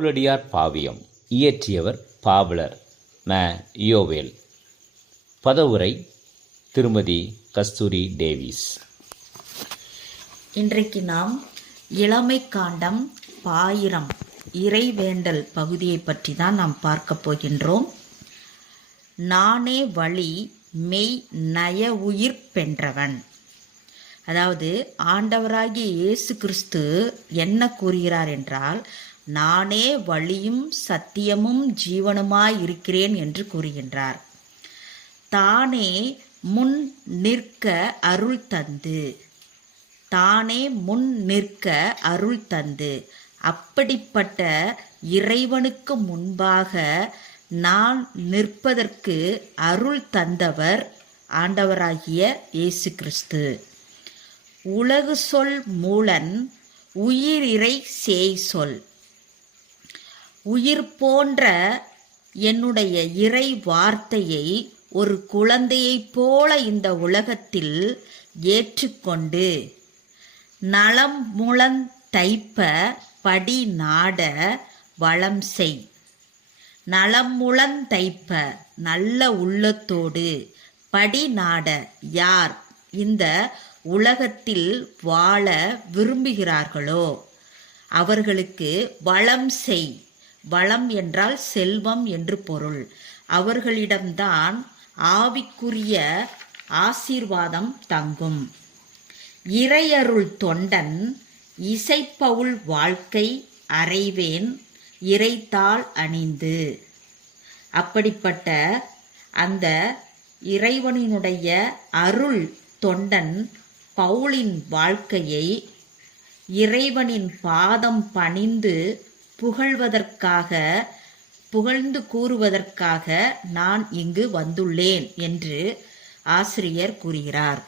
புலடியார் பாவியம். இயற்றியவர் பாவலர். ம. யோவேல். பதவுரை திருமதி கஸ்தூரி டேவிஸ். இன்றைக்கு நாம் இளமை காண்டம் பாயிரம் இறைவேண்டல் பகுதியை பற்றி தான் நாம் பார்க்க போகின்றோம். நானே வழி மெய் நய உயிர் பென்றவன் அதாவது ஆண்டவராகிய இயேசு கிறிஸ்து என்ன கூறுகிறார் என்றால் நானே வழியும் சத்தியமும் ஜீவனுமாய் இருக்கிறேன் என்று கூறுகின்றார். தானே முன் நிற்க அருள் தந்து. தானே முன் நிற்க அருள் தந்து. அப்படிப்பட்ட இறைவனுக்கு முன்பாக நான் நிற்பதற்கு அருள் தந்தவர் ஆண்டவராகிய இயேசு கிறிஸ்து. உலகு சொல் மூலன் உயிரிறை சேய் சொல். உயிர் போன்ற என்னுடைய இறை வார்த்தையை ஒரு குழந்தையைப் போல இந்த உலகத்தில் ஏற்றுக்கொண்டு நலம் முளன் தைப்ப படி நாட வளம் செய். நலமுளன் தைப்ப நல்ல உள்ளத்தோடு படி நாட யார் இந்த உலகத்தில் வாழ விரும்புகிறார்களோ அவர்களுக்கு வளம் செய். வளம் என்றால் செல்வம் என்று பொருள். அவர்களிடம்தான் ஆவிக்குரிய ஆசீர்வாதம் தங்கும். இறையருள் தொண்டன் இசைப்பவுள் வாழ்க்கை அறைவேன் இறைத்தாள் அணிந்து. அப்படிப்பட்ட அந்த இறைவனினுடைய அருள் தொண்டன் பவுலின் வாழ்க்கையை இறைவனின் பாதம் பணிந்து புகழ்வதற்காக புகழ்ந்து கூறுவதற்காக நான் இங்கு வந்துள்ளேன் என்று ஆசிரியர் கூறுகிறார்.